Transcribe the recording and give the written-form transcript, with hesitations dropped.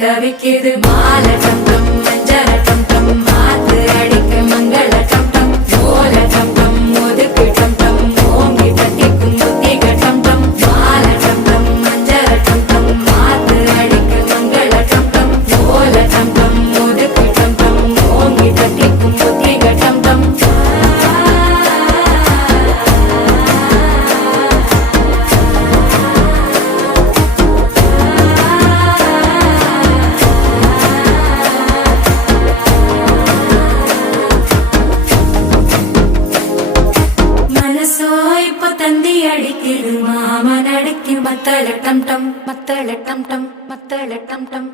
தவிக்குது மால டம் டம் மஞ்சள டம் டம் மாத்து அடிக்க மங்கள டம் டம் ஓல டம் டம் ஒதுக்கு டம் டம் ஓங்கி தட்டிக்கும் புத்திக டம் டம் மால டம் டம் மஞ்சள டம் டம் மாத்து அடிக்க மங்கள டம் டம் ஓல டம் டம் ஒதுக்கு டம் டம் ஓங்கி தட்டிக்கும் புத்திக டம் டம் தந்தி அடிக்குது மாமன் அடிக்கு மத்தள டம் டம் மத்தள டம் டம் மத்தள டம் டம்